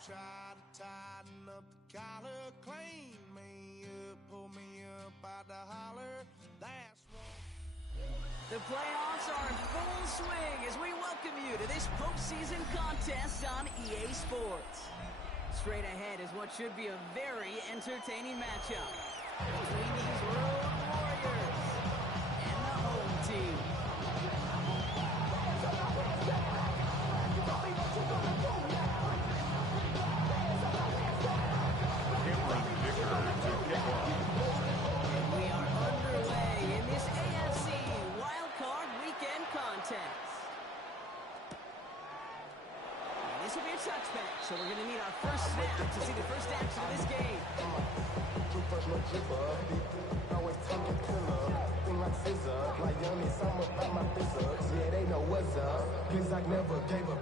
Try to tighten up the collar, clean me up, pull me up by the holler. That's what. The playoffs are in full swing as we welcome you to this postseason contest on EA Sports. Straight ahead is what should be a very entertaining matchup between these road warriors and the home team. And we are underway in this AFC Wildcard Weekend contest. And this will be a touchback, so we're going to need our first snap to see the first action of this game.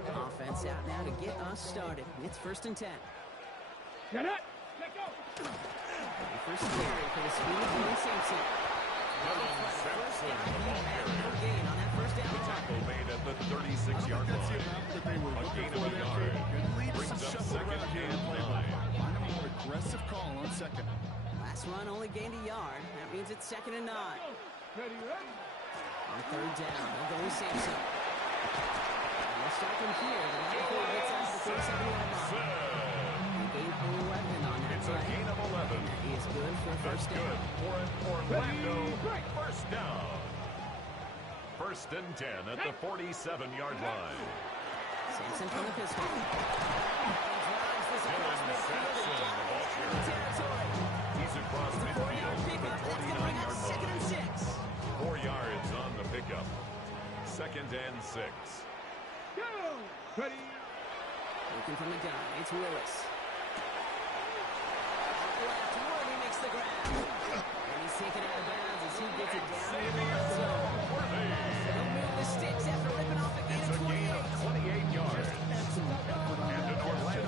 Offense out now to get us started. It's 1st and 10. Get it! Let go! First carry for the speedy Dylan Sampson. No gain on that first down. Tackle made at the 36-yard line. A gain of a yard. Brings up 2nd and 9. Find a more aggressive call on 2nd. Last run only gained a yard. That means it's 2nd and 9. Ready, ready? On 3rd down, they'll go with Sampson. And they'll start from here. The line before it gets out to the 47-yard line. He gained 11 on that It's a gain of 11. He is good for a first down. Good for Orlando. First down. 1st and 10 at the 47-yard line. Sampson from the pistol. He drives this across midfield and down the territory. He's across It's a 4-yard midfield. pickup. That's going to bring us 2nd and 6. 4 yards on the pickup. 2nd and 6. Go! Ready? Looking from the gun. It's Willis. Left, Worthy makes the grab. And he's taken out of bounds as he gets it down in the red zone. He'll move the sticks after ripping off a gain It's of a gain of 28 yards. And an Orlando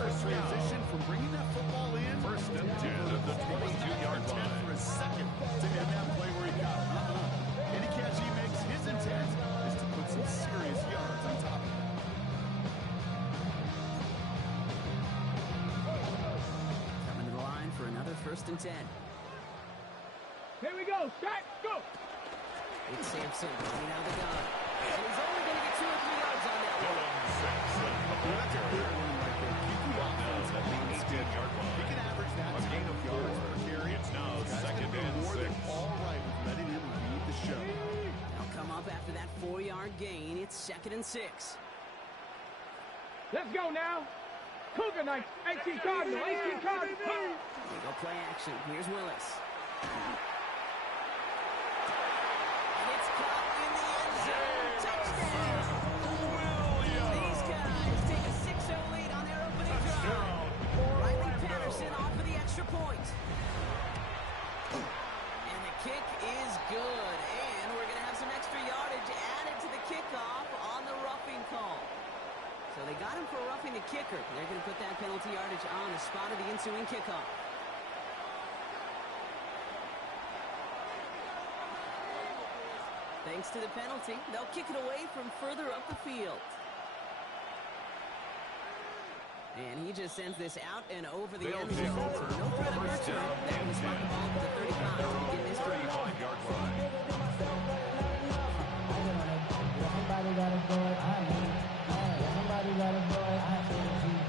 first Transition from bringing that football in. 1st and 10 at the 22-yard line. For a second to end that play where he got it. Any catch he makes, his intent is to put some serious yards on top of it. Coming to the line for another 1st and 10. Here we go. Start. Go. It's Sampson coming out of the gun. And he's only going to get 2 or 3 yards on that one. Dylan Sampson. That's a good one right there. Keep the offense at the 18-yard line. He can average that A gain of 4. yards per carry. It's now Guys 2nd can and be more 6. than all right with letting him lead the show. They'll come up after that 4-yard gain. It's 2nd and 6. Let's go now. Cougar Knights. 18 Cardinal. 18 Cardinal. They go play action. Here's Willis. And it's caught in the end zone. Touchdown. These guys take a 6-0 lead on their opening drive. Riley Patterson off for the extra point. And the kick is good. And we're going to have some extra yardage added to the kickoff on the roughing call. So they got him for roughing the kicker. They're going to put that penalty yardage on the spot of the ensuing kickoff. Thanks to the penalty, they'll kick it away from further up the field. And he just sends this out and over the end zone. So no threat of return. They're going to spot the ball to the 35 to begin this drive. 35-yard line. Somebody got a boy, I need. Somebody got a boy, I need.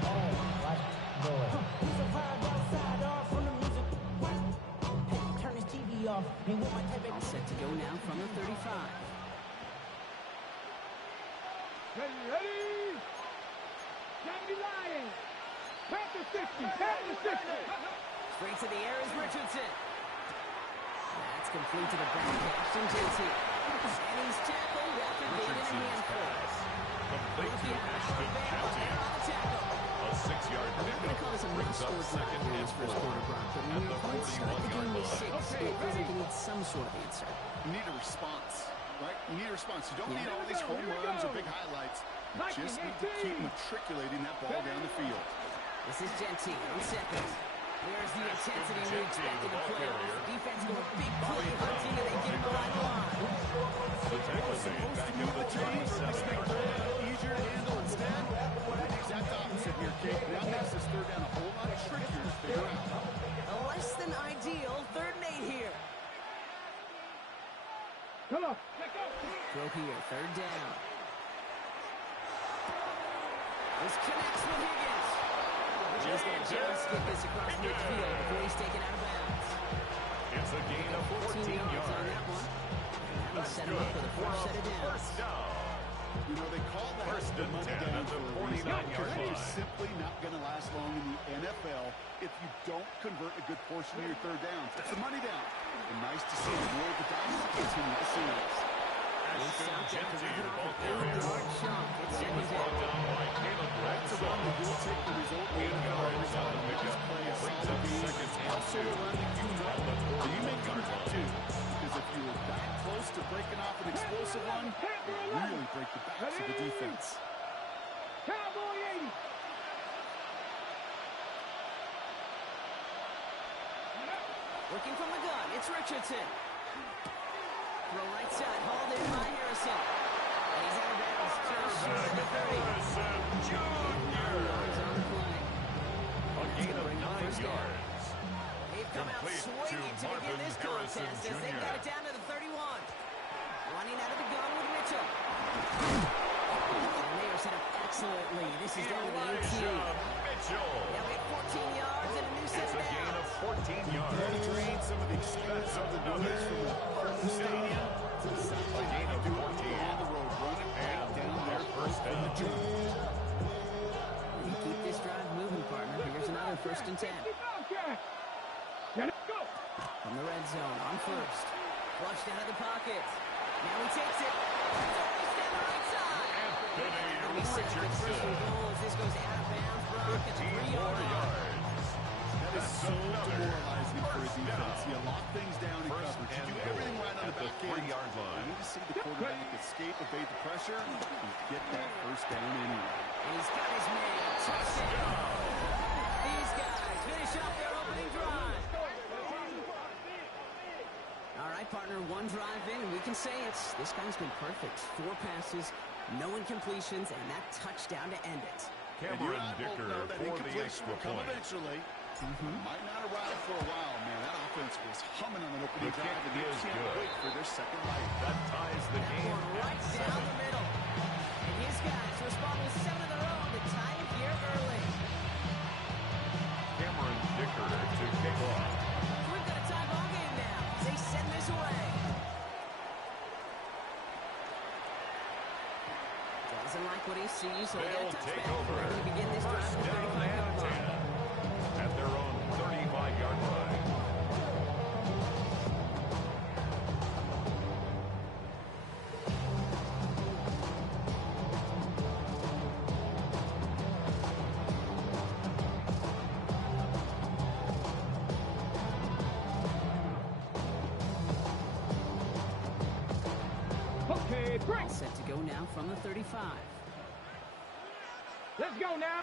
Watch boy. He's survived outside off from the music. Hey, turn his TV off. All set to go now from the 35. Ready? Johnny Lion. Back to 60. Back to 60. Straight to the air is Richardson. That's complete to the back. Ashton JT. And he's tackled after gaining a handful. Complete to Ashton County. A 6-yard I'm not going to call this a must-score drive in his first quarter, Brock, but when your opponents start the game with 6, it feels like you need some sort of answer. You need a response, right? You need a response. You don't need all these home runs or big highlights. You just need to keep matriculating that ball down the field. This is Gentile on 2nd. There's the intensity we expected to play off. Defense going big play hunting, and they get him behind the line. The tackle made back at the 27-yard line. Easier to handle instead. The exact opposite here, Kate. Now Throw here, third down. This connects with Higgins. He's going to just get this across midfield before he's taken out of bounds. It's a gain of 14 yards. On that one. That'll set him up for the first set of downs. First down. You know, they call that First the and money 10 down at the for a reason. 49-yard That is line. simply not going to last long in the NFL if you don't convert a good portion of your third downs. It's the money down. And nice to see the roll of the dice to continue the series. Ashton Genty, the ball carrier. He was brought down by Caleb That's a run that will take the result over the yards on the pickup. Brings up second and also a run that you know that you make up too. Because if you were that close to breaking off an explosive one, you really break the backs of the defense. Cowboy 80. Working from the gun, it's Richardson. Throw right side, hauled in by Harrison. And he's out of bounds, just short of the 30. Harrison Jr. Yards on the play. A gain of 9 yards. They've come out Complete swinging to to begin Marvin this Harrison contest as they've Jr. got it down to the 31. Running out of the gun with Mitchell. And they are set up excellently. This is down to the 18. Mitchell. Now we have 14 yards and a new set It's of a gain downs. of 14 They yards. drain some of the expense of the noise from the Curtin Stadium to the south. A gain of 14. On the road, running And right down there first from the down. jump. You keep this drive moving, partner. Here's another first and 10. From the red zone on first. Flushed out of the pocket. Now he takes it. It's almost down the right side. Anthony He set up the first Richardson. and goal as this goes out of bounds. Brock at the 15 3-yard more line. yards. That is so demoralizing for a First defense. down. You lock things down in First coverage. You and do goal everything right on at the the back end. 3-yard line. You need to see the quarterback escape, evade the pressure, and get that first down anyway. And he's got his man. Touchdown. These guys finish up their opening drive. All right, partner, one drive in, and we can say this guy's been perfect. 4 passes, no incompletions, and that touchdown to end it. And you Cameron and I both Dicker know that for the incompletion extra will come point. eventually. Might not arrive for a while, man. That offense was humming on an opening The drive, kick and they is can't good. wait for their second life. That ties the That game one right at down 7. the middle. And his guys respond with 7 of their own to tie it here early. Cameron Dicker to kick off. So we've got a tie ball game now as they send this away. Doesn't like what he sees, so he'll They'll get a take touchback. over. They're going to begin this drive First at the down 35-yard and line. 10 at their own 35-yard line. Okay, break. All set to go now from the 35. Let's go now.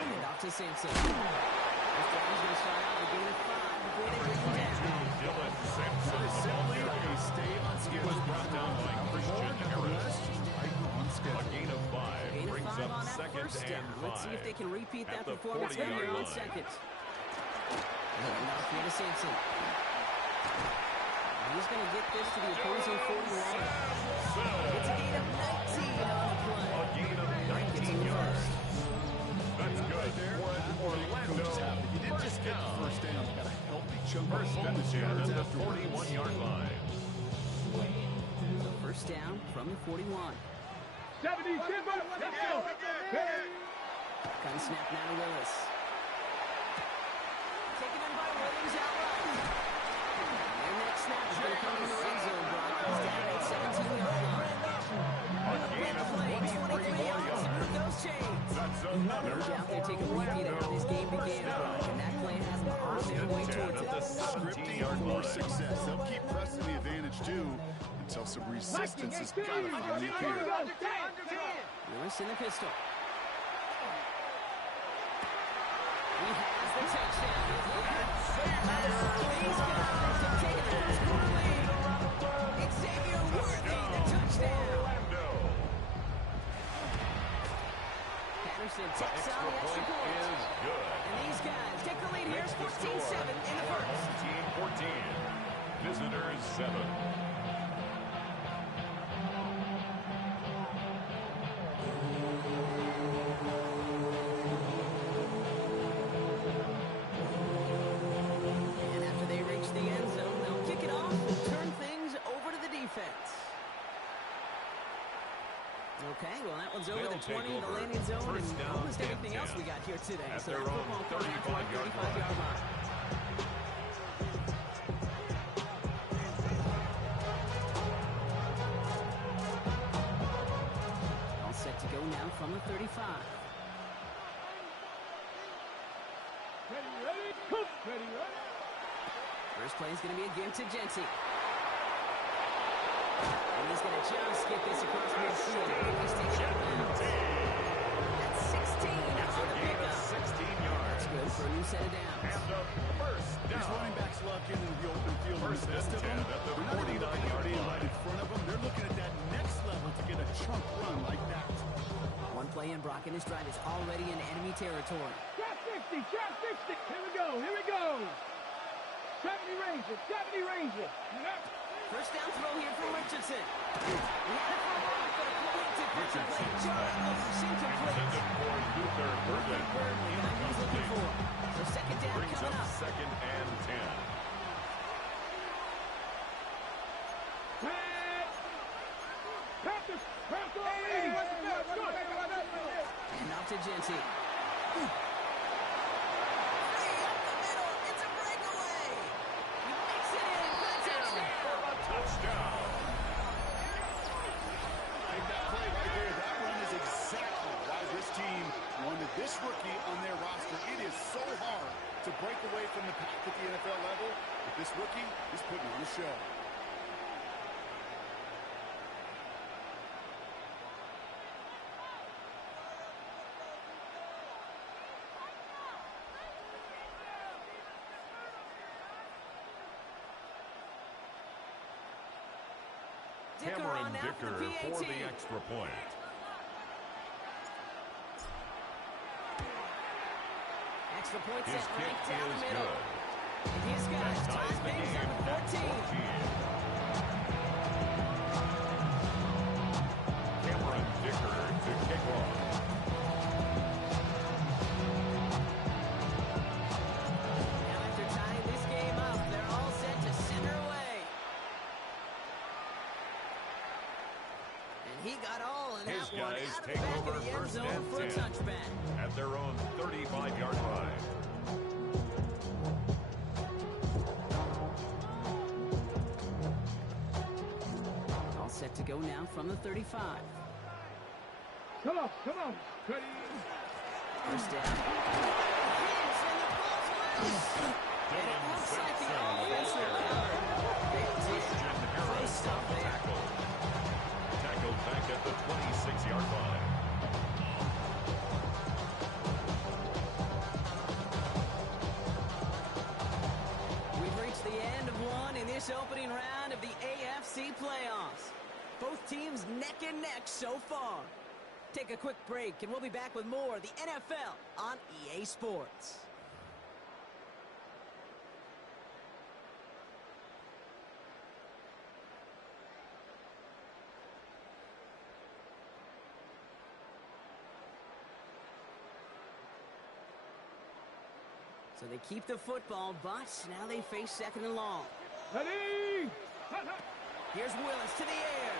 And off to Simpson. This drive's going to start out with a gain of 5 before they bring him down. Dylan Simpson. Simply a stay on He schedule. was brought down by Christian Harris. Right on A schedule. gain of 5 Gain of brings 5 on up that second first and down. 5. Let's see if they can repeat At that the performance here 40-yard on line. second. And off here to Simpson. He's going to get this to the opposing 41. It's a gain of 19 on the play. A gain of Gets 19 him yards. first. That's good for an Orlando You didn't just first get the down. first down. You got a healthy chunk of First and bonus 10 yards at the afterwards. 41-yard line. So first down from the 41. 70, let's go. Gun snap now to Willis. Taken in by Williams outright. Their next snap is going to come in the red zone, Brock. He's down at 17-yard line. Gain of 23 yards to move those chains. That's No another doubt they take a repeat of how this game began, Brock, and that play has them on their way First and 10 towards at the it. 17-yard For line. success. They'll keep pressing the advantage too until some resistance has got to finally appear. Lewis in the pistol. He has the touchdown. These guys have taken the first quarter lead. Xavier Worthy, the touchdown. Orlando. Patterson The takes on the extra extra point point. is good. And these guys take the lead here. Makes It's the score 14-7 in the first. 17-14. Visitors 7. Okay, well, that one's over They'll the 20 take in the over. landing zone, First and down almost and everything else 10. we got here today. At So their that own football coming out to our 35-yard 35-yard line. All set to go now from the 35. First play is going to be a give to Genty. And he's going to just get this across midfield. He's taken out of bounds. That's 16 on the pickup. 16 yards. That's good for a new set of downs. And the first These down. running backs love getting into the open field. First and the best and of them, 10 at the they're not even looking at 49-yard being right line. in front of them. They're looking at that next level to get a chunk run like that. One play in, Brock, and his drive is already in enemy territory. Trap 60, trap 60. Here we go, here we go. 70 Rangers, 70 Rangers. First down throw here from Richardson. He had it for a moment, but a complete defensive play. Jarring loose, incomplete. Intended for Luther Burden. The guy he's looking for. So second down Brings coming up up. second and 10. Panthers, Panthers. And off to Genty. It's a breakaway. He makes it in for a touchdown. A touchdown. Take that play right there. That run is exactly why this team wanted this rookie on their roster. It is so hard to break away from the pack at the NFL level, but this rookie is putting on a show. on Cameron now Dicker for the PAT. for the extra point. Extra point His set kick right down the is middle. good. And his That guys ties tie the things game up at at 14. 14. Cameron Dicker to kick off. Now after tying this game up, they're all set to send her away. And he got all in His that one guys out of the take back over of the end first zone and for a 10. touchback. At their own 35-yard line. All set to go now from the 35. Come on, ready. First down. Hits, and the ball's loose. And it looks like the offensive line. They did close stuff there. Tackled back at the 26-yard line. We've reached the end of one in this opening round of the AFC playoffs. Both teams neck and neck so far. Take a quick break, and we'll be back with more of the NFL on EA Sports. So they keep the football, but now they face second and long. Ready. Here's Willis to the air.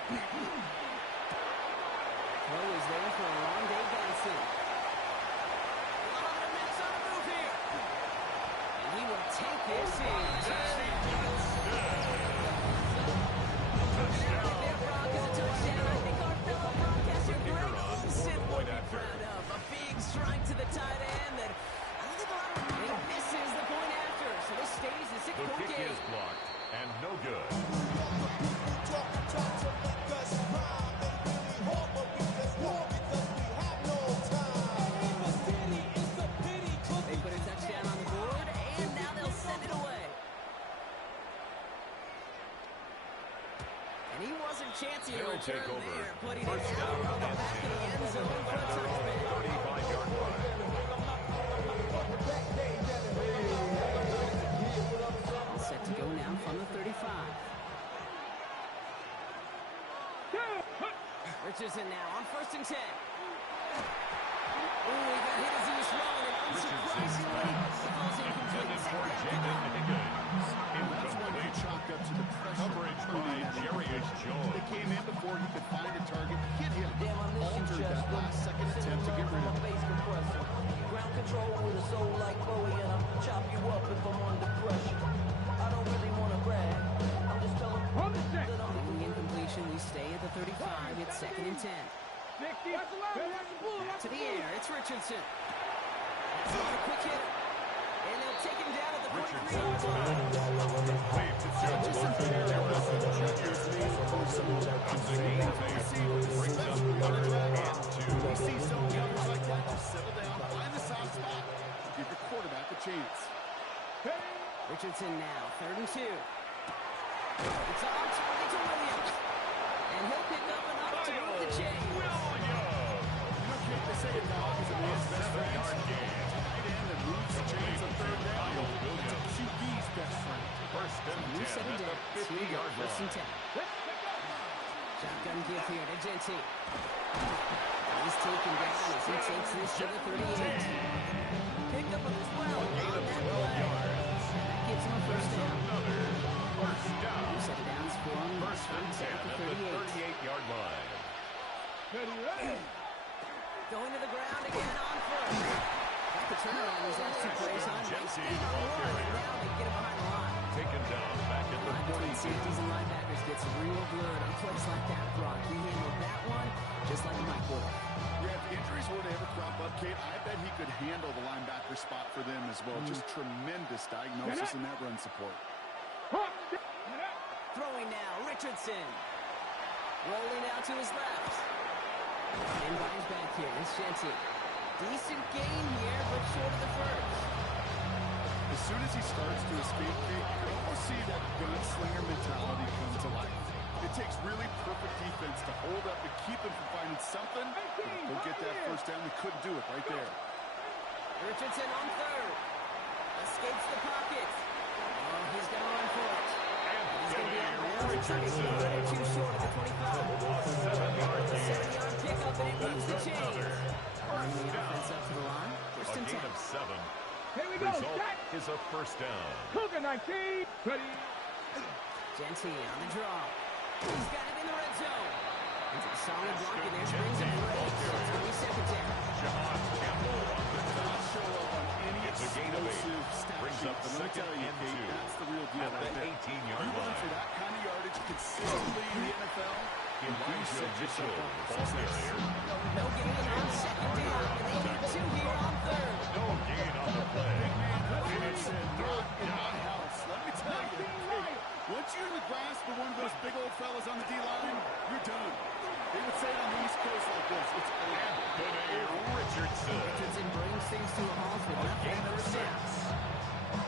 Throw is there for a long day bouncing. A lot of minutes on the move here. And he will take this in. There, Brock, is a touchdown. I think our fellow broadcaster Greg Olsen will be proud of. A big strike to the tight end that I don't think a lot of he misses the point after. So this stays a The six-point kick game. is blocked and no good. They put a touchdown on the board, and now they'll send it away. And he wasn't chancing a They'll return take over. there, putting First it out down on the and back of the end zone for a At their own touchback. 35-yard line. All set to go now from the 35. Richardson now on first and 10. Ooh, he got hit as he was throwing, and unsurprisingly, the ball's incomplete. Intended for Second Jaden down. Higgins. That's why he Incomplete. chalked up to the pressure. Coverage by Jarius Jones. They came in before he could find a target, hit him. Damn, on second and 10. 60. Back to the air. It's Richardson. That's a quick hitter. And they'll take him down at the 43-yard line. We see zone coverage like that, just settle down, find the soft spot, give your quarterback a chance. Richardson now, 3rd and 2. It's on target to Williams. And he'll pick up enough to move the chains. They say a dog is a man's best friend. Tight end that moves the chains on 3rd down. It's a QB's best friend. First and 10 at the 50-yard First and line. 10. Shotgun give here to Genty. He's taken down as he takes this to the 38. Picked up a 12 Gain on of that 12 play. yards. And that gives him a first down. Another first down. Two set of downs for him. First and 10 at at the the 38. 38-yard line. Going to the ground again on foot. Got the turnaround these last 2 plays on. Genty And on off one, carry. and now they get him behind the line. Taken down back at the Between 42. safeties and linebackers gets real good on plays like that, Brock. He handled that one just like a Mike would. Yeah, if injuries were to ever crop up, Kate, I bet he could handle the linebacker spot for them as well. Just tremendous diagnosis in that run support. Throwing now, Richardson. Rolling out to his left. And by his back here, it's Genty. Decent gain here, but short of the first. As soon as he starts to escape, Kate, you can almost see that gunslinger mentality come to life. It takes really perfect defense to hold up and keep him from finding something. They'll get that first down. They couldn't do it right there. Richardson on 3rd. Escapes the pocket. Oh, he's going to run for it. He's going to be out of bounds. Richardson. Too short of the 25. 7-yard gain. 7-yard pickup, and it moves the chains. Another Bring first the down. offense up to the line. First A and gain 10. of 7. Here we go. Result Set. is a first down. Cougar 19. Ready. Genty on the draw. He's got it in the red zone. It's a solid block in there. Brings him for 8. So it's going to be second down. John Campbell on the Not show up on any It's a gain of 8. explosive stat Brings sheet, up but let me second tell you, and Kate, 2. that's the real deal At right the there. 18-yard You run line. for that kind of yardage consistently in the NFL, and you Elijah set yourself Mitchell, up for ball success. carrier. No gain on second down. And they need 2 here on 3rd. No gain on the play. It's a not in my house. Let me tell you, once you're in the grasp of one of those big old fellas on the D-line, you're done. They would say it on the East Coast like this. It's Anthony Richardson. Richardson brings things to a halt with left Gain of first 6. down.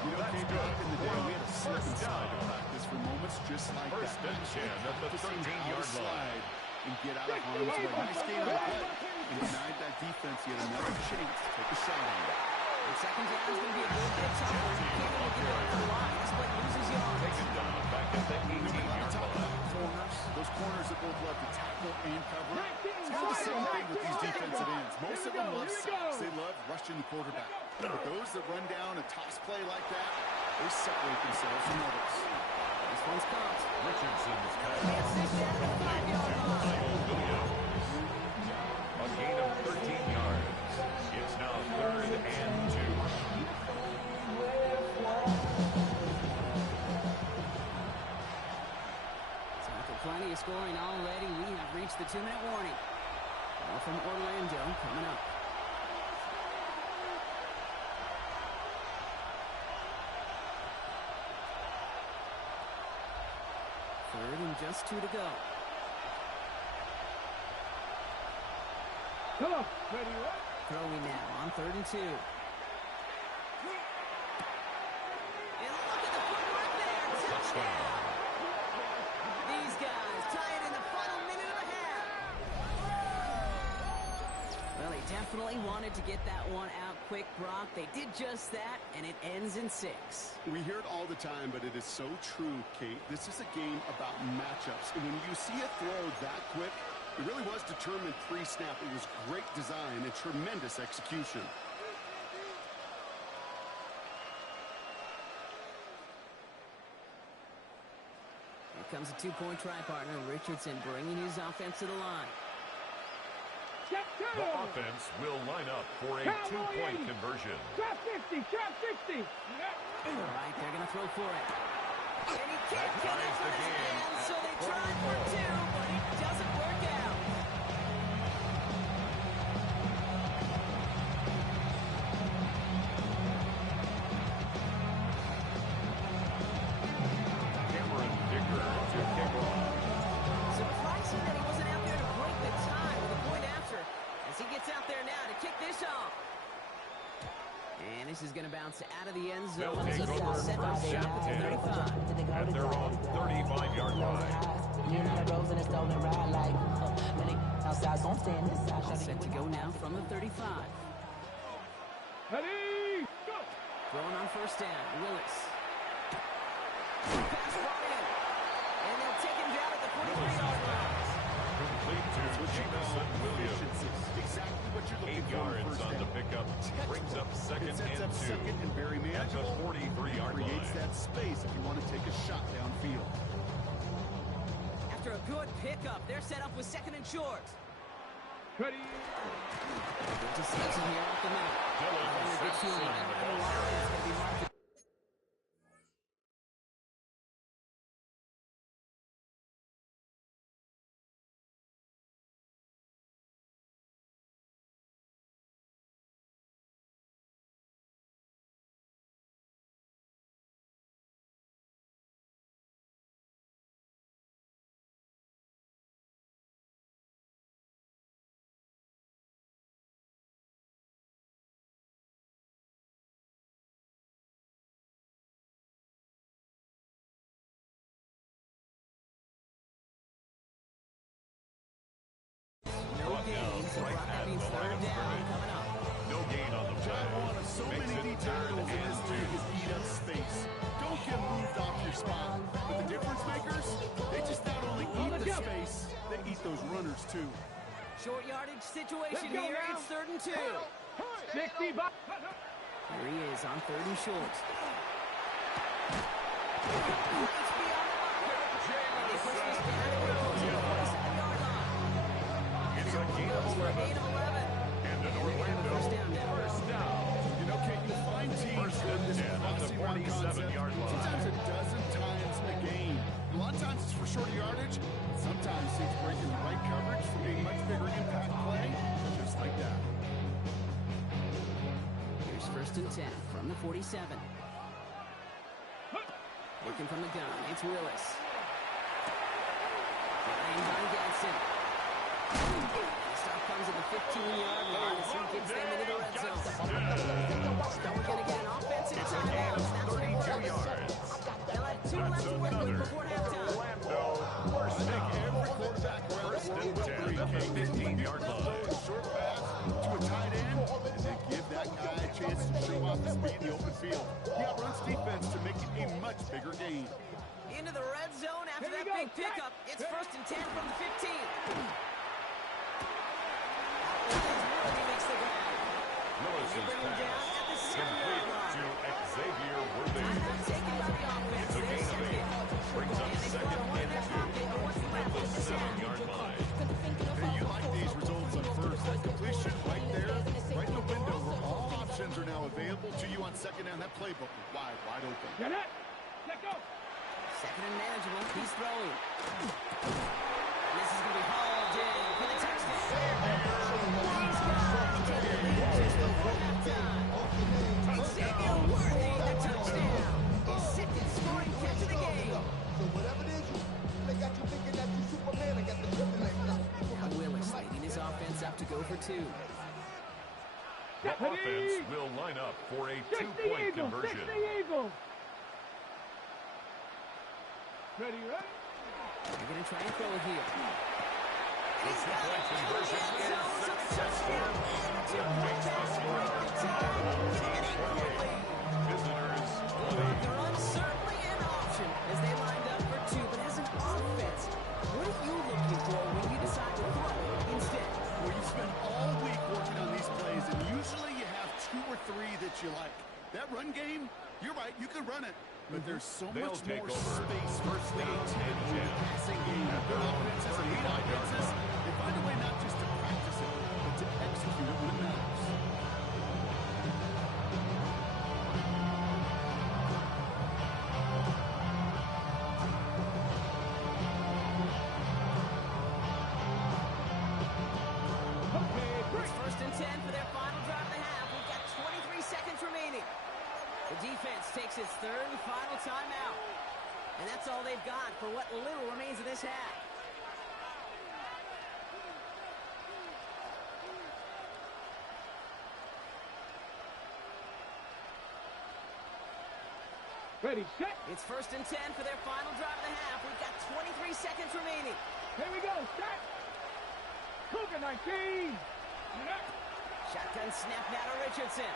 You know, That's Kate, good. back in the day, we had a slip First and slide down. to practice for moments just like First that. and 10 at the Practicing how to 13-yard line. slide and get out of harm's way. Nice game on the play. And denied that defense yet another chance to take a shot on it. And second down is going to be a little bit tougher. He can't even get it over the line. This play loses yards. Taken down back at the 18-yard line. Corners, those corners that both love to tackle and cover. It's kind of the same thing with these defensive ends. Most of them love sacks. They love rushing the quarterback. But those that run down a toss play like that, they separate themselves from others. This one's caught. Richardson's pass. It's this down at the 5-yard line. Kyle Williams. A gain of 13 yards. It's now 3rd and 2. So after plenty of scoring already, we have reached the 2-minute warning. Ball from Orlando coming up. Third and just 2 to go. Come on. Ready. Throwing now on 3rd and 2. And look at the footwork there. Touchdown. These guys tie it in the final minute and a half. Well, they definitely wanted to get that one out quick, Brock. They did just that, and it ends in 6. We hear it all the time, but it is so true, Kate. This is a game about matchups. And when you see a throw that quick, it really was determined pre-snap. It was great design and tremendous execution. Here comes a 2-point try partner. Richardson bringing his offense to the line. Check 2. The offense will line up for a 2-point conversion. Trap 50. Trap 60. All right, they're going to throw for it. And he can't That get it ties with the his game hands, at so they tried for 2, but it doesn't work out. is going to bounce out of the end They'll zone. take So over set up first shop and at 10 35. at their own 35-yard line. All set to go now from the 35. Ready, go! Throwing on first down, Willis. Pass brought in. And they'll take him down at the 43-yard line. Complete to Jameson Williams. Exactly what you're looking 8 for. yards First on down. the pickup. Brings up second It sets and up 2 second and very at the manageable. 43-yard Creates line. that space if you want to take a shot downfield. After a good pickup, they're set up with second and short. Ready, Into season here at the middle. Dylan Defender gets to him Simpson right with around the the line. It's carry. going to be hard to Brought down so right Brock, that at means the line third of down scrimmage. coming up. No gain on the play. So Makes many it D third tackles in and this league is 2. eat up space. Don't get moved off your spot. But the difference makers, they just not only eat the space, they eat those runners too. Short yardage situation Let's go here. now. It's 3rd and 2. 60 by... Here he is on 3rd and short. It's a gain of 11. And an Orlando first down. You know, Kate, you'll find teams First run and this 10 at the crossing route 47-yard concept line. sometimes a dozen times a game. A lot of times it's for shorter yardage. Sometimes it's breaking the right coverage for a much bigger impact play, just like that. Here's 1st and 10 from the 47. Working from the gun, it's Willis. Flying by Ganson. The stop comes at the 15-yard line as he gets them into the red zone. Now we're going to get an offensive timeout. That's what it 32 was. yards. They'll have 2 left That's to work with another before halftime. Orlando first down. First and 10 at the 15-yard line. Short pass to a tight end, and then give that guy a chance to show off his speed in the open field. He outruns defense to make it a much bigger gain. Into the red zone after Here we that go. big pickup. It's 1st and 10 from the 15. He makes the grab. Willis's Bring him down pass at the 7-yard complete line. to Xavier Worthy. Timeout taken by the offense. It's a gain of 8. Brings up And they second score one in and their 2 pocket, but what's at left the is the 7-yard line. Hey, you like these results on first. That completion right there, right in the window where all options are now available to you on second down. That playbook is wide open. Get it! Let go! Second and manageable. He's throwing. And this is going to be hauled in for the touchdown. These guys take the lead just before halftime. Xavier Worthy, the touchdown. His 2nd scoring catch of the game. Now Willis leading his offense up to go for 2. The offense will line up for a 2-point conversion. 60 Eagles! Ready, ready? They're going to try and throw it here. The 2-point conversion is successful. It makes the score 17-28. Visitors lead. They're uncertainly an option as they lined up for 2, but as an offense, what are you looking for when you decide to throw instead? Well, you spend all week working on these plays, and usually you have 2 or 3 that you like. That run game, you're right, you could run it. But there's so They'll much take more over space first down and 10 passing game. at Their their own offenses and lead 35-yard offenses, line. they find a way not just to practice it, but to execute it when it matters. It's 1st and 10 for their final drive of the half. We've got 23 seconds remaining. The defense takes its 3rd and final timeout. And that's all they've got for what little remains of this half. Ready, set. It's 1st and 10 for their final drive of the half. We've got 23 seconds remaining. Here we go, start. Cougar 19. Shotgun snap now to Richardson.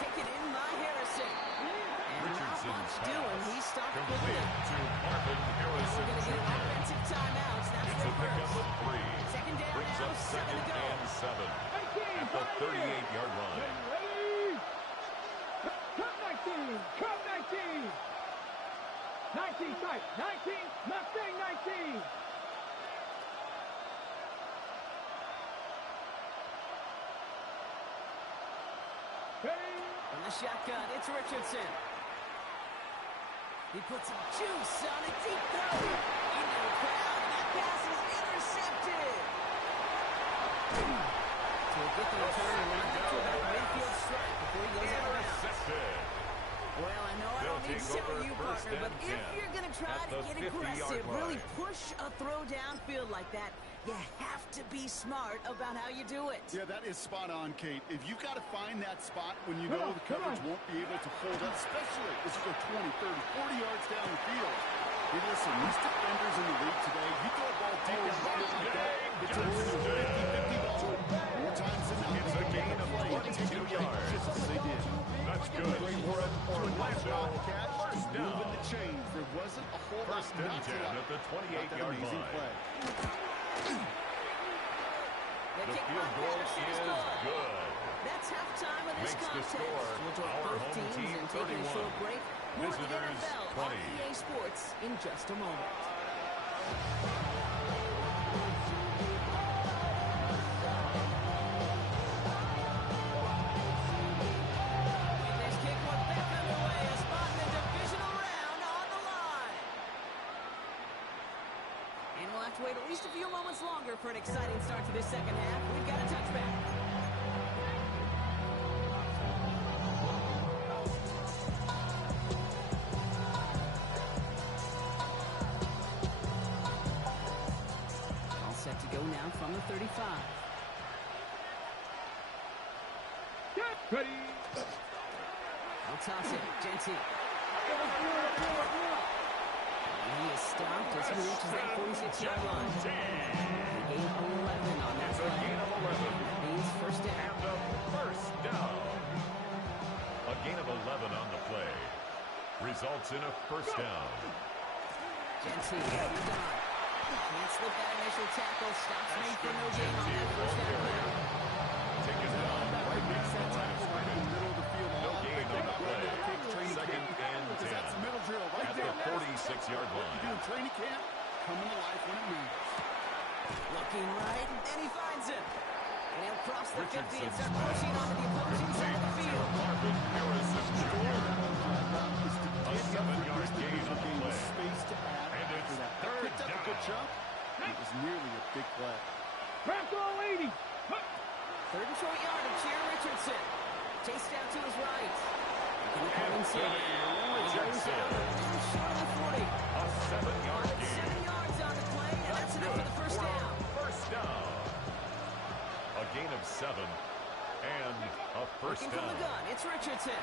Taken in by Harrison. And not much doing. He stopped quickly. Complete to Marvin We're Harrison going to get Jr. offensive timeouts. That's It's a their pickup first. of 3. Second down Brings now, up 7 second to go. and 7 at the 38-yard line. Ready? Come 19. Come 19. 19 tight. 19. Mustang 19. Ready? From the shotgun, it's Richardson. He puts some juice on a deep throw. Into the crowd, and that pass is intercepted. So he'll get the return and run it to about midfield strike before he goes out of bounds. Intercepted. Well, I know I don't need to tell you, partner, but if you're going to try to get aggressive, really push a throw downfield like that, you have to be smart about how you do it. Yeah, that is spot on, Kate. If you've got to find that spot when you know the coverage won't be able to hold up, especially as you go 20, 30, 40 yards down the field. Hey, listen, these defenders in the league today, you throw a ball deep and run it like that, it turns into a 50-50 ball. More times than not, It's a gain of 22 yards. just as they did. That's good for an Orlando first down. Moving the chains. There wasn't a whole lot First and not to 10 like at the about that 28-yard amazing line. play. The field goal is good. That's halftime of this Makes the contest. score We'll join our both home teams team and take a 31. short break. More with Visitors NFL 20. on EA Sports in just a moment. This kick went back underway. A spot in the divisional round on the line. And we'll have to wait at least a few moments longer for an exciting start to this second half. We've got a touchback. All set to go now from the 35. Get ready. They'll toss it. Genty. And he is stopped as he reaches that 46-yard line. A gain of 11 on that It's a play. gain of 11. That means first down. And a first down. A gain of 11 on the play results in a first down. Genty, you're done. Can't slip that initial tackle. Stops me for no gain on that first down play. Taken down right next to the line of scrimmage. Middle of the field. No gain on the play. Second and 10 That's middle drill right at there. the 46-yard What you do line. in training camp, coming to life when it matters. Looking right, and he finds it. And he'll cross the 50 and Richardson's start pushing onto the opposing side of the field. Marvin Harrison Jr. A 7-yard gain on the play. Space to add And it's after that. third Picked up a good down. chunk. It was nearly a big play. Crack all 80. Third and short yardage here, Richardson. Chased out to his right. Can he come inside? Richardson. Short of the 40. A 7-yard gain. 7 yards on the play, and that's enough for the first For a down. first down. A gain of 7 and a first Looking from the down. gun, it's Richardson.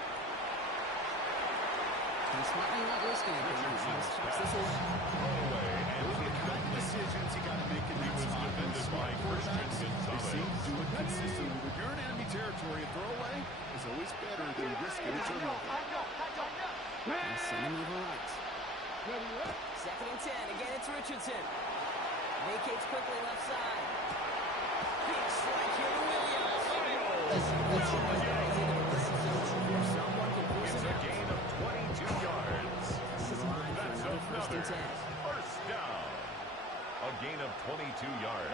He's smartly not risking it. Richardson's He pass. this away. Away and Those are the kind of decisions you got to make in He that was spot. defended And by Christian quarterbacks, they seem Gonzalez. to do it consistently. When you're in enemy territory, a throwaway is always better than risking a turnover. And send him over right. Ready, up. Second and 10. Again, it's Richardson. Vacates quickly left side. Big strike here to Williams. Someone can force It's him a out. gain of 22 yards. This is line for That's another first and 10. first down. A gain of 22 yards.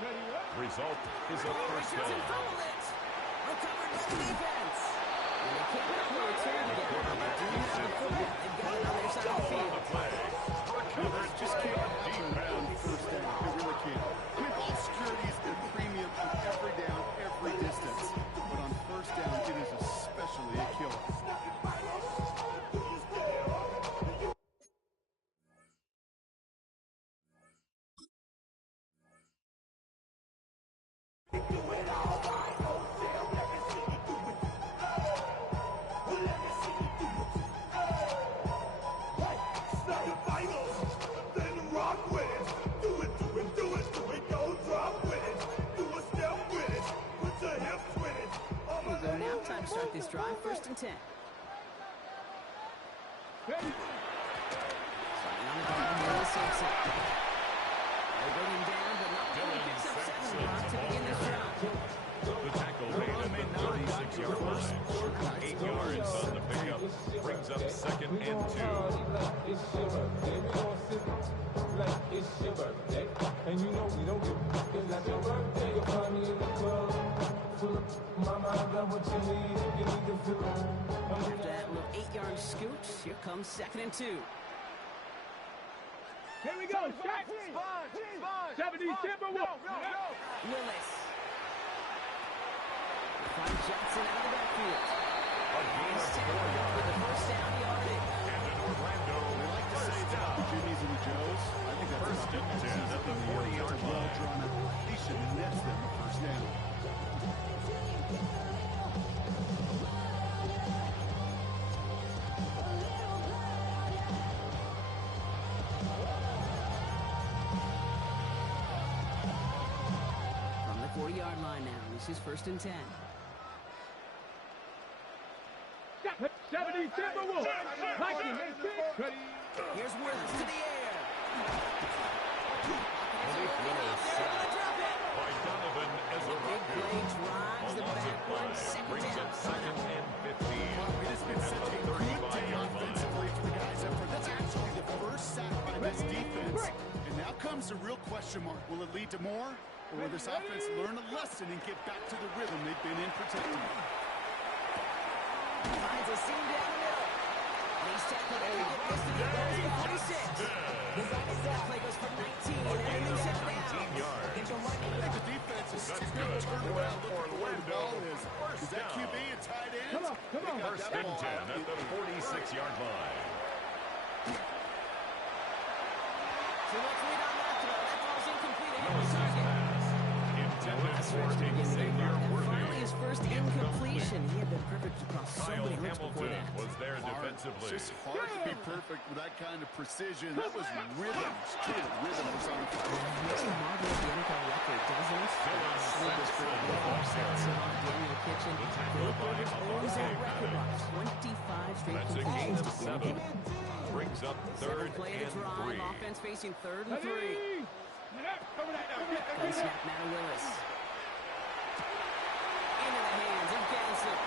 Ready, up. Result is a first Richardson down. fumbled it. Recovered by the defense. And they can't get the return to get it. They do have the football. They've got it on their side of the On field. the play. Recovered Just by can't a turn down defense. first down. It really can't. I mean, ball security is a premium on every down, every distance. But on first down, it is especially a killer. this drive, 1st and 10. Ready. Starting on the ground, Dylan Simpson. They bring him down, but not before he picks up 7 blocks to begin this drive. The tackle made at the 36-yard line. 8 yards on the pickup. Brings up 2nd and 2. And you know we don't give it's like your birthday. You'll find me in the club. Mama, I got what you need. You need to feel After that little 8-yard scoot, here comes 2nd and 2. Here we go. Shot. 70 Timberwolves. Willis. Finds Johnson out of the backfield. A gain He's of 4 tackled yards. with the 1st down yardage. And an Orlando We like to say it's about the Jimmies and the Joes. I think that's First about and 10 at the 40-yard line. well drawn up. He should nets them the 1st down. From the 40-yard line now, this is 1st and 10. 70 Timberwolves. Like him. Ready. Here's Willis to the air. Malik Willis sacked by Donovan Big Ezra. play drives the A loss of backward 5. 2nd Brings down. up 2nd and 15. It has been At such the a good day 35-yard line. offensively for the guys up front. That's actually the first sack by this defense. And now comes the real question mark. Will it lead to more? Or will this offense learn a lesson and get back to the rhythm they've been in protecting? Finds a seam down the middle. He's tackled and he gets to the opposing 46. That play goes for 19 and everything set down. 19 yards. I think the defense is That's still good. turned around looking for where the ball Orlando. is. First Is that down. QB and tight end? Come on. First and 10 at the 46-yard line. So let's read on that throw. That throw's incomplete ahead of Willis' the target. pass intended for Xavier Finally Worthy. his first incompletion. He had been perfect across so Kyle many looks before Hamilton that. was there It's defensively. just hard to be perfect with that kind of precision. That was rhythm. Straight rhythm personified. Makes you marvel at the NFL record, doesn't it? Dylan Simpson with offense. Daniel Kitchen. The tackle Philip by Rivers owns that Devontae record Adams. by 25 straight That's a gain completions. of 7. Brings up 3rd Play of and the drive. 3. Offense facing 3rd and 3. Ready. Cover that now. Play snap now to Willis. Into the hands of Ganson.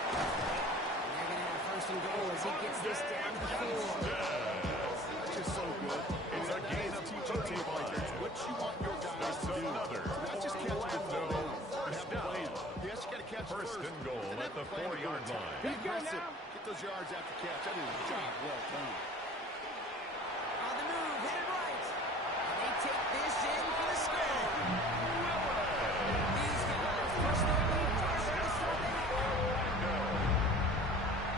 They're going to have 1st and goal as he gets this down to the 4. That's just so good. And It's a gain of teaching team 35. fighters what you want your guys to do. Another Not just catch the Orlando ball, but have first a plan. down. Yes, you got to catch First first. and goal And at have the a plan to 4-yard go. line. Be Let's go aggressive. now. Get those yards after catch. That is a job well done. On the move, headed right. And they take this in for the score. These guys push their lead further to start the half.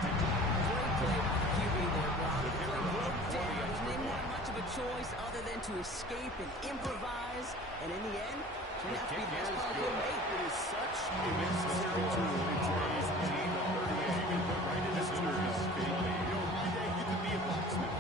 Great play by the QB there, Brock. The play broke down. He didn't have much of a choice other than to escape and improvise. And in the end, turned out to be the best call he could make. It is such a necessary tool in today's game. You can put right into service. One day you could be a blacksmith,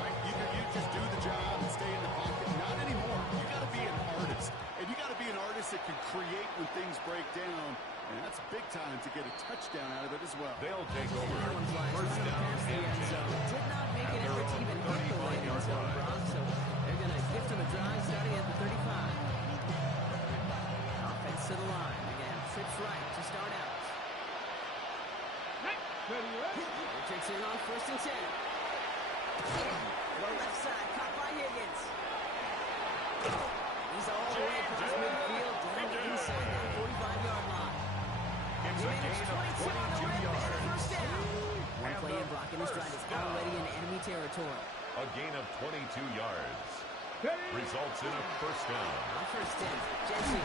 right? You just do the job and stay in the pocket. Not anymore. You got to be an artist, and you got to be an artist that can create when things break down. And that's big time to get a touchdown out of it as well. They'll take over. That one flies First right down past the and end 10. zone. Did not make an At their effort to own even hit the lane 35-yard zone, line. Brock. So they're going to gift him a drive starting at the 35. Offense to the line. Again, trips right to start out. Takes it on 1st and 10. The left side, caught by Higgins. He's all the way across midfield, down to inside that 45-yard line. It's He a managed gain of 22 on the 22 rim and a yards. 1st down. One And play the in blocking his stride is first down. already in enemy territory. A gain of 22 yards. Results in a 1st down. On 1st down, Jensen.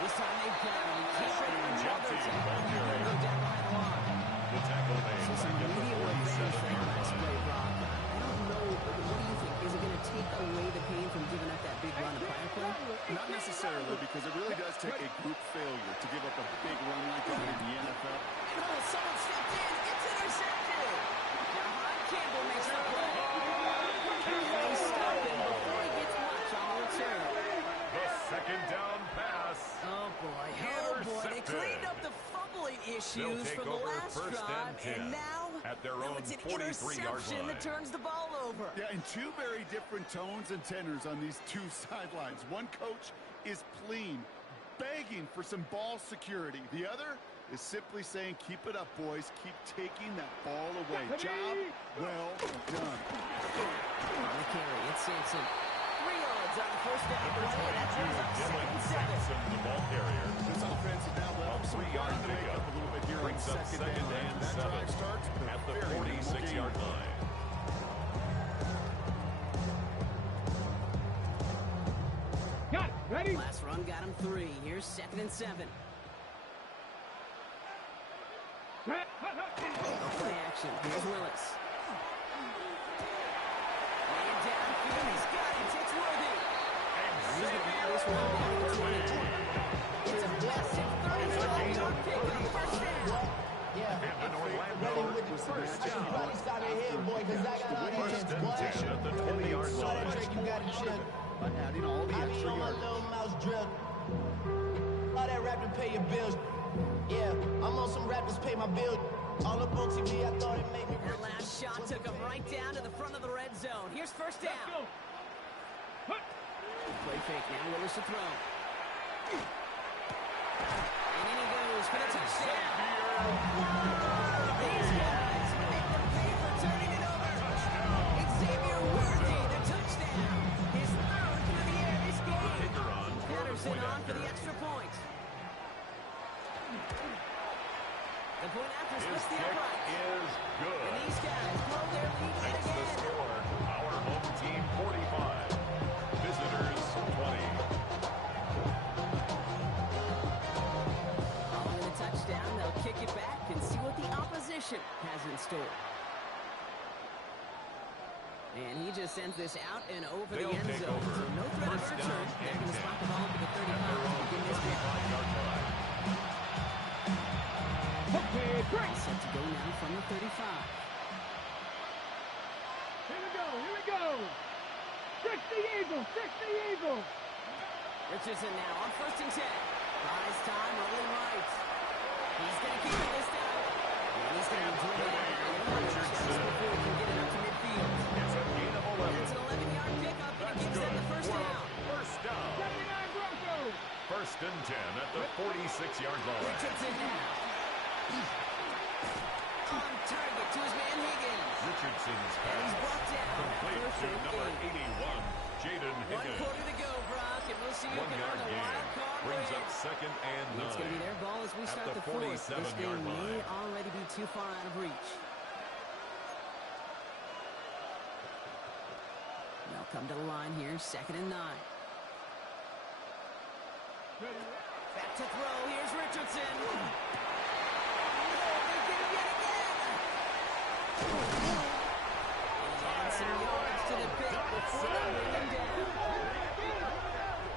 This time they've got him. Keep it another Jensen, tackle. ball He's carrier. going to go down behind the line. The tackle made So some back at the immediate revenge for that 47-yard last line. play, Brock. I don't know. What do you think? Is it going to take away the pain from giving up that big run the prior play? Not necessarily, because it really does take a group failure to give up a big run like that in the NFL. Oh, someone stepped in. It's intercepted. Now Hyde Campbell makes the play. And they stop him before he gets much on the return. The 2nd down pass. Oh, boy. Oh, boy. They Intercepted. cleaned up the fumble Slight They'll issues take from the over last first drive, and 10 and now at their own it's an 43-yard interception line. that turns the ball over. Yeah, and two very different tones and tenors on these two sidelines. One coach is pleading, begging for some ball security. The other is simply saying, keep it up, boys. Keep taking that ball away. Job well done. On the carry, it's Sampson. 3 yards on the first down Number play. That 22, brings up Dylan 2nd and 7. Sampson, the ball carrier. This offense is now left A 3-yard to make up a little bit here on brings up second second down. and That 7 drive starts with a at the very minimal 46-yard gain. line. Got it. Ready? Last run got him 3. Here's 2nd and 7. Set. Play action. Here's Willis. Laying downfield. He's got it. It's Worthy. He's going to bring this one down to 20. It's a massive 35-yard pickup. First down. Yeah. And Orlando Ready with the was first. the I should probably stop your head, boy, because I got all First that and 10 at the 20-yard All that line. trick you got to chip. By adding all the I be extra on my yards. little mouse drill. All that rap to pay your bills. Yeah, I'm on some rappers pay my bills. All up on TV, I thought it made me That rich. last shot took him right down to the front of the red zone. Here's first Let's down. go. Play fake now. Willis to throw. And in he goes for the touchdown. These guys make them pay for turning it over. It's Xavier Worthy, the touchdown. His 3rd through the air this game. Kicker on for the Patterson point on for after. the extra point. The point after His splits the kick upright. is And good. these guys blow their lead yet Makes the again. score our home team 45, visitors 20. Following the touchdown, they'll kick it back and see what the opposition has in store. And he just sends this out and over They'll the end take zone. over So no threat of first a down return. They're and going to 10 spot the ball to the at their 35 own to begin this drive. 45-yard line. Okay, break. Set to go now from the 35. Here we go. Here we go. 60 Eagles. 60 Eagles. Richardson now on 1st and 10. Buys time, rolling right. He's going to keep it this time. And he's going to be driven out by the Richardson before he can get it up to midfield. It's a gain of 11. It's an 11-yard pickup, and it That's gives them good. the first down. First down. 79 Broncos. First and 10 at the 46-yard line. Richardson now. On target to his man Higgins. Richardson's And he's pass brought down. complete First to and number 8. 81, Jaden 1 Higgins. quarter to go, Brock, and we'll see who can 1-yard earn the gain wild card brings win. up second and 9. It's going to be their ball as we at start the the 4th. This 47-yard game may line. already be too far out of reach. They'll come to the line here, 2nd and 9. Back to throw. Here's Richardson. Oh, they get him yet again. And he adds some yards to the pick before they bring him down.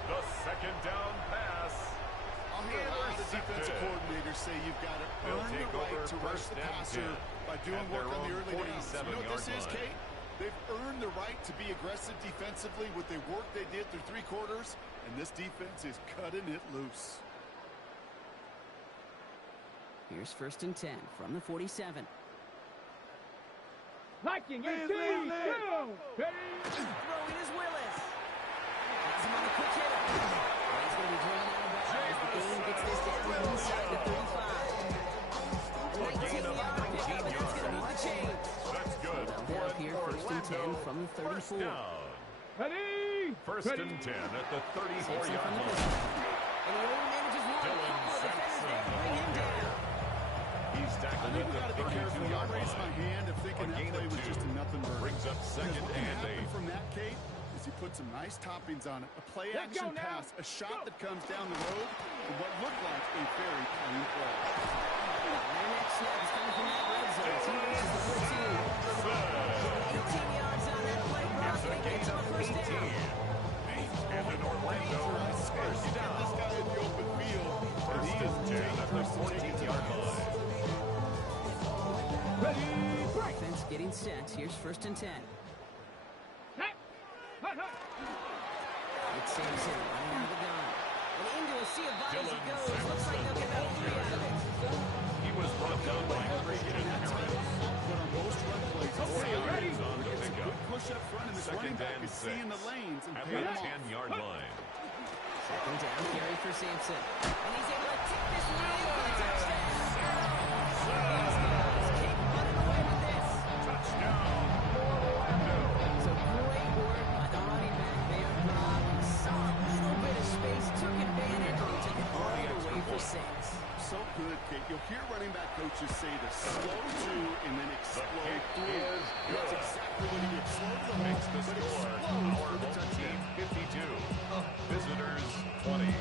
The second down pass. I'll hear a lot of the defensive Intercepted. coordinators say you've got to They'll earn take the right over to rush first the and passer 10 by doing at work their on the own early downs. You know what this 47-yard is, line. Kate? They've earned the right to be aggressive defensively with the work they did through 3 quarters, and this defense is cutting it loose. Here's 1st and 10 from the 47. Liking 18. Go. Ready. Throwing is Willis. Has him on the quick hitter. And he's going to be driven out of bounds as the game gets this down inside the 35. 19 yard pickup, and that's going to move the chains. That's good. They'll have here 1st and 10 from the First 34. down. Ready. First Ready. and 10 at the Sampson 34-yard from the line. pistol. And he only manages one. Dylan Couple of defenders Sampson, there to bring him down. He's I tackled think at we got to the be careful. I 32-yard raised my line. hand of thinking A that gain play of was 2. just a nothing burger. Brings up Because second what can and happen 8. from that, Kate, is he put some nice toppings on it. A play Let's action go now. pass, a shot that comes down the road, and what looked like a very clean play. Their next snap is coming from that red zone. He reaches the 14. 18 yards on that play, Brock, It's a and he gain gets him a of first 18. down. And an Orlando first Get down. this guy in the open field, and First he and is 10 at the dangerous to take it to the 14-yard house. line. Ready. Break. Defense getting set. Here's 1st and 10. Hut. Hut, hut. It's Sampson running out of the gun. And into a sea of bodies he Dylan goes. Looks like they'll get about 3 out of it. the 10-yard line. Second down carry for Sampson. And he's able to take this lead for the touchdown. These guys keep running away with this. Touchdown. So great work by the running back there, Brock. He saw a little bit of space, took advantage, and took it all the way for 6. So good, Kate. You'll hear running back coaches say to slow to and then explode through. That's exactly what he did. Slow to the Makes hook, the but score explodes our for the home team touchdown. 52. Visitors 20.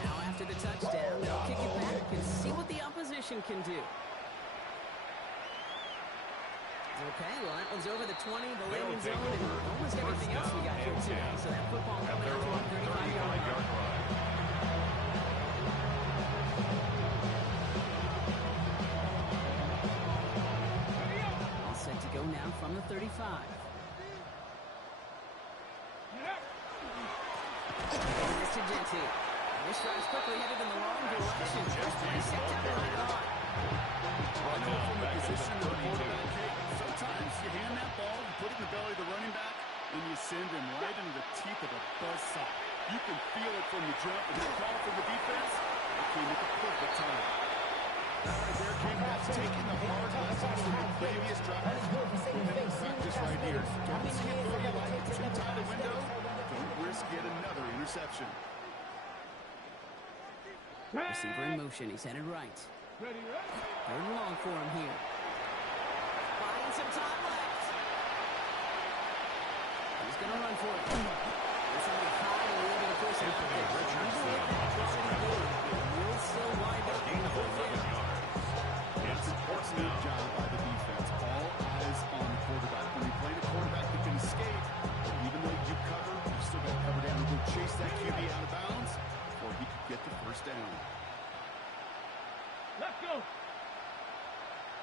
Now after the touchdown, they'll kick it back and see what the opposition can do. Okay, well, that one's over the 20, the landing zone, and almost everything else we got here today. So that football At coming their out to own 35-yard 35-yard line. line. All set to go now from the 35. And it's to Genty. This drive's quickly headed in the wrong direction. First play set down the right on. Right now, From the back at the position of the 32. quarterback, Kate, sometimes you hand that ball, you put it in the belly of the running back, and you send him right into the teeth of a buzzsaw. You can feel it from the jump, and the call from the defense, it came at the perfect time. Right there, Kate, that's taking the hard lessons from the previous drive. Practice right here. Don't skip where you like. It's inside the window. Don't risk yet another interception. Receiver in motion. He's headed right. Ready, ready. Third and long for him here. Buying some time left. He's going to run for it. It's going to be high and able to force it out there. Richardson. It will still wind up Gain of 11 yards. It's fourth Good down. job by the defense. All eyes on the quarterback. When you play a quarterback that can escape, but even though you cover, you still got to cover down and go chase that QB out of bounds, or he could get the first down. Let's go.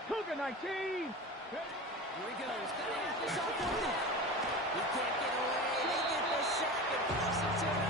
Cougar 19. Here he goes. Gonna have this on fourth down. He can't get away. They get the sack and force it to him.